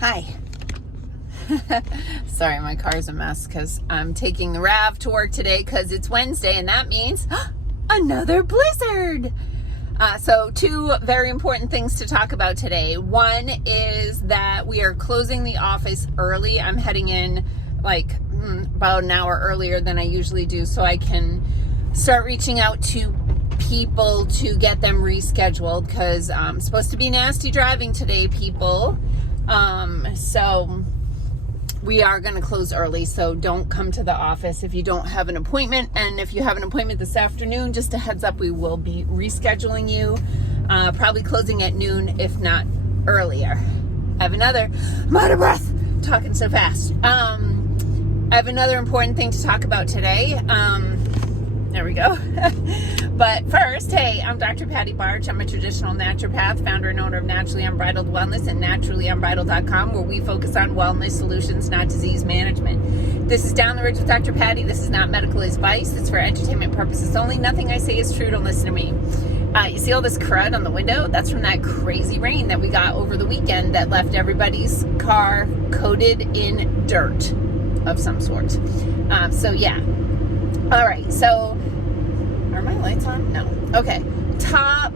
Hi. Sorry, my car's a mess because I'm taking the RAV to work today because it's Wednesday, and that means another blizzard. So two very important things to talk about today. One is that we are closing the office early. I'm heading in like about an hour earlier than I usually do so I can start reaching out to people to get them rescheduled because I'm supposed to be nasty driving today, people. So we are going to close early, so don't come to the office if you don't have an appointment. And if you have an appointment this afternoon, just a heads up, we will be rescheduling you, probably closing at noon, if not earlier. I'm out of breath, talking so fast. I have another important thing to talk about today. There we go. But first, hey, I'm Dr. Patty Barch. I'm a traditional naturopath, founder and owner of Naturally Unbridled Wellness and naturallyunbridled.com, where we focus on wellness solutions, not disease management. This is Down the Ridge with Dr. Patty. This is not medical advice. It's for entertainment purposes only. Nothing I say is true. Don't listen to me. You see all this crud on the window? That's from that crazy rain that we got over the weekend that left everybody's car coated in dirt of some sort. So yeah. All right, so are my lights on? No. Okay. Top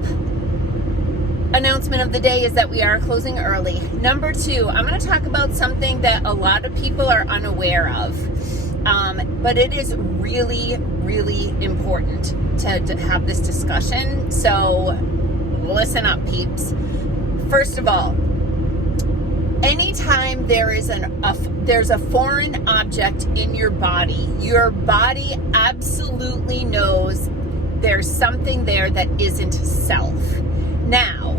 announcement of the day is that we are closing early. Number two, I'm going to talk about something that a lot of people are unaware of, but it is really, really important to have this discussion. So listen up, peeps. First of all, anytime there's a foreign object in your body absolutely knows there's something there that isn't self. Now,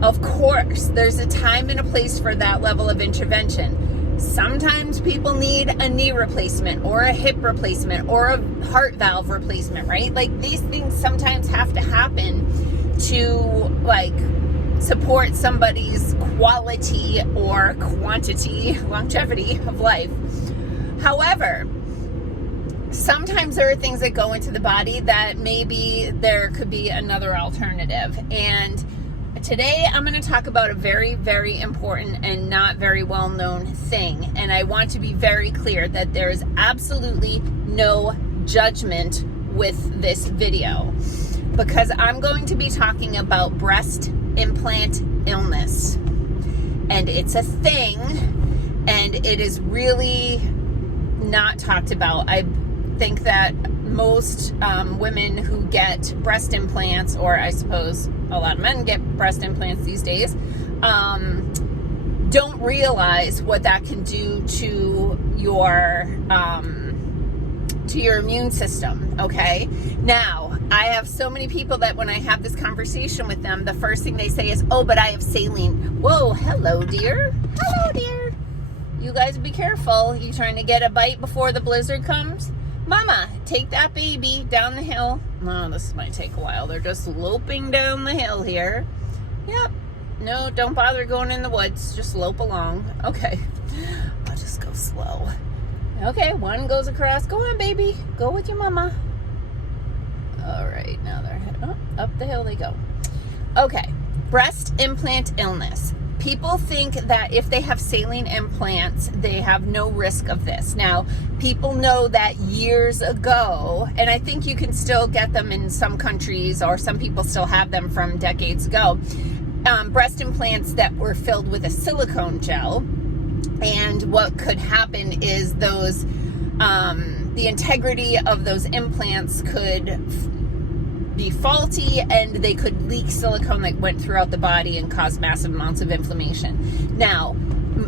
of course, there's a time and a place for that level of intervention. Sometimes people need a knee replacement or a hip replacement or a heart valve replacement, right? Like, these things sometimes have to happen to, support somebody's quality or quantity, longevity of life. However, sometimes there are things that go into the body that maybe there could be another alternative. And today I'm going to talk about a very, very important and not very well-known thing. And I want to be very clear that there is absolutely no judgment with this video, because I'm going to be talking about breast implant illness. And it's a thing, and it is really not talked about. I think that most women who get breast implants, or I suppose a lot of men get breast implants these days, don't realize what that can do to your immune system, okay? Now, I have so many people that when I have this conversation with them, the first thing they say is, oh, but I have saline. Whoa, hello, dear. Hello, dear. You guys be careful. You trying to get a bite before the blizzard comes? Mama, take that baby down the hill. Oh, this might take a while. They're just loping down the hill here. Yep. No, don't bother going in the woods. Just lope along. Okay. I'll just go slow. Okay, one goes across. Go on, baby. Go with your mama. All right, now they're up the hill they go. Okay, breast implant illness. People think that if they have saline implants, they have no risk of this. Now, people know that years ago, and I think you can still get them in some countries, or some people still have them from decades ago, breast implants that were filled with a silicone gel. And what could happen is those, the integrity of those implants could be faulty, and they could leak silicone that went throughout the body and cause massive amounts of inflammation. Now,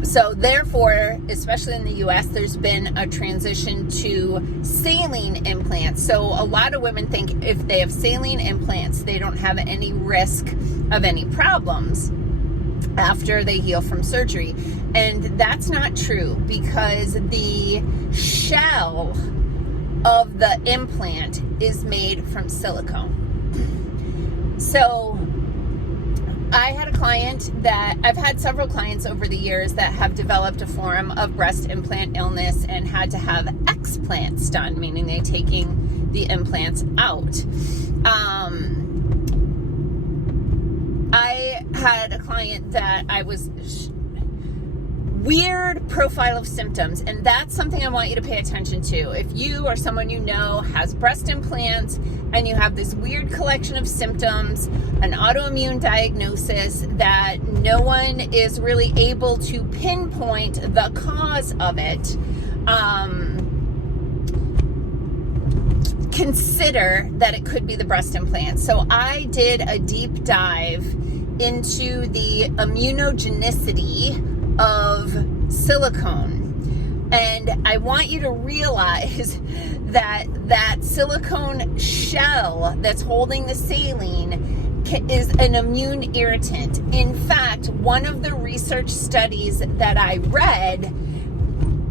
so therefore, especially in the US, there's been a transition to saline implants. So a lot of women think if they have saline implants, they don't have any risk of any problems after they heal from surgery. And that's not true, because the shell of the implant is made from silicone. So I had a client that, I've had several clients over the years that have developed a form of breast implant illness and had to have explants done, meaning they're taking the implants out. I had a client that I was weird profile of symptoms, and that's something I want you to pay attention to. If you or someone you know has breast implants and you have this weird collection of symptoms, an autoimmune diagnosis that no one is really able to pinpoint the cause of it, consider that it could be the breast implant. So I did a deep dive into the immunogenicity of silicone, and I want you to realize that that silicone shell that's holding the saline is an immune irritant. In fact, one of the research studies that I read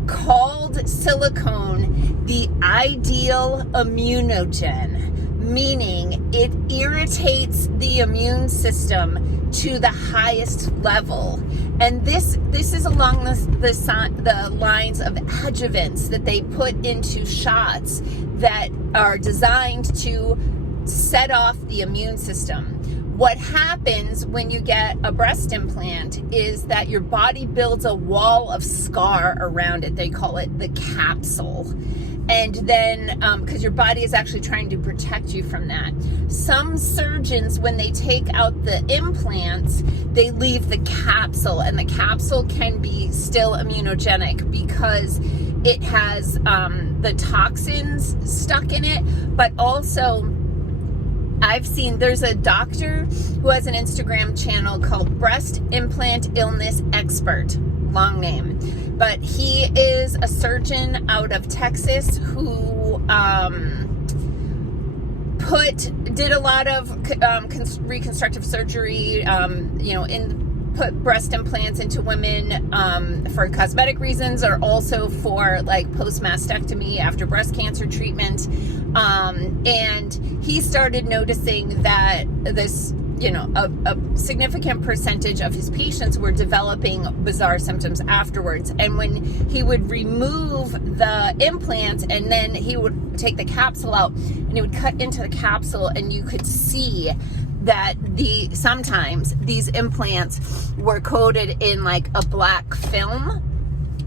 called silicone the ideal immunogen, meaning it irritates the immune system to the highest level. And this is along the lines of adjuvants that they put into shots that are designed to set off the immune system. What happens when you get a breast implant is that your body builds a wall of scar around it. They call it the capsule. And then, because your body is actually trying to protect you from that. Some surgeons, when they take out the implants, they leave the capsule, and the capsule can be still immunogenic because it has the toxins stuck in it, but also I've seen, there's a doctor who has an Instagram channel called Breast Implant Illness Expert, long name, but he is a surgeon out of Texas who did a lot of reconstructive surgery, put breast implants into women for cosmetic reasons, or also for like post-mastectomy after breast cancer treatment. And he started noticing that this, a significant percentage of his patients were developing bizarre symptoms afterwards. And when he would remove the implants and then he would take the capsule out and he would cut into the capsule, and you could see that sometimes these implants were coated in like a black film,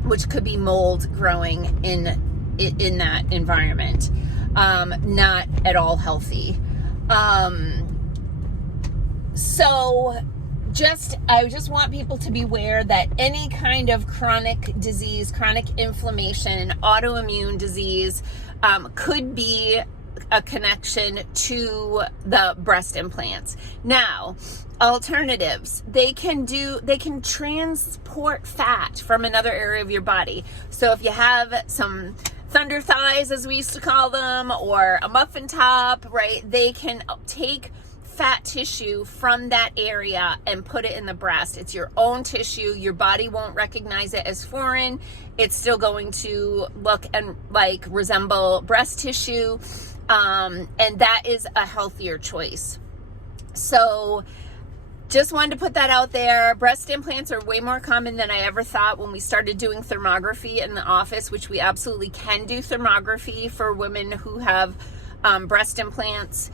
which could be mold growing in that environment. Not at all healthy. So I just want people to be aware that any kind of chronic disease, chronic inflammation, autoimmune disease could be a connection to the breast implants. Now, alternatives, they can transport fat from another area of your body. So if you have some thunder thighs, as we used to call them, or a muffin top, right, they can take fat tissue from that area and put it in the breast. It's your own tissue. Your body won't recognize it as foreign. It's still going to look and like resemble breast tissue. And that is a healthier choice. So just wanted to put that out there. Breast implants are way more common than I ever thought when we started doing thermography in the office, which we absolutely can do thermography for women who have breast implants.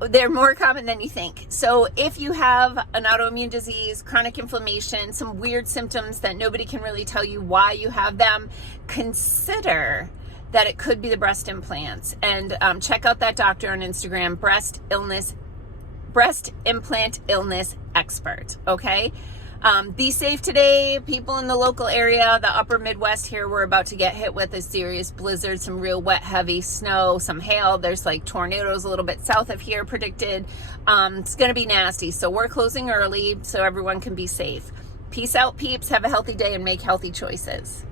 They're more common than you think. So if you have an autoimmune disease, chronic inflammation, some weird symptoms that nobody can really tell you why you have them, consider that it could be the breast implants. And check out that doctor on Instagram, Breast Implant Illness Expert, okay? Be safe today. People in the local area, the upper Midwest here, we're about to get hit with a serious blizzard, some real wet, heavy snow, some hail. There's like tornadoes a little bit south of here predicted. It's going to be nasty. So we're closing early so everyone can be safe. Peace out, peeps. Have a healthy day and make healthy choices.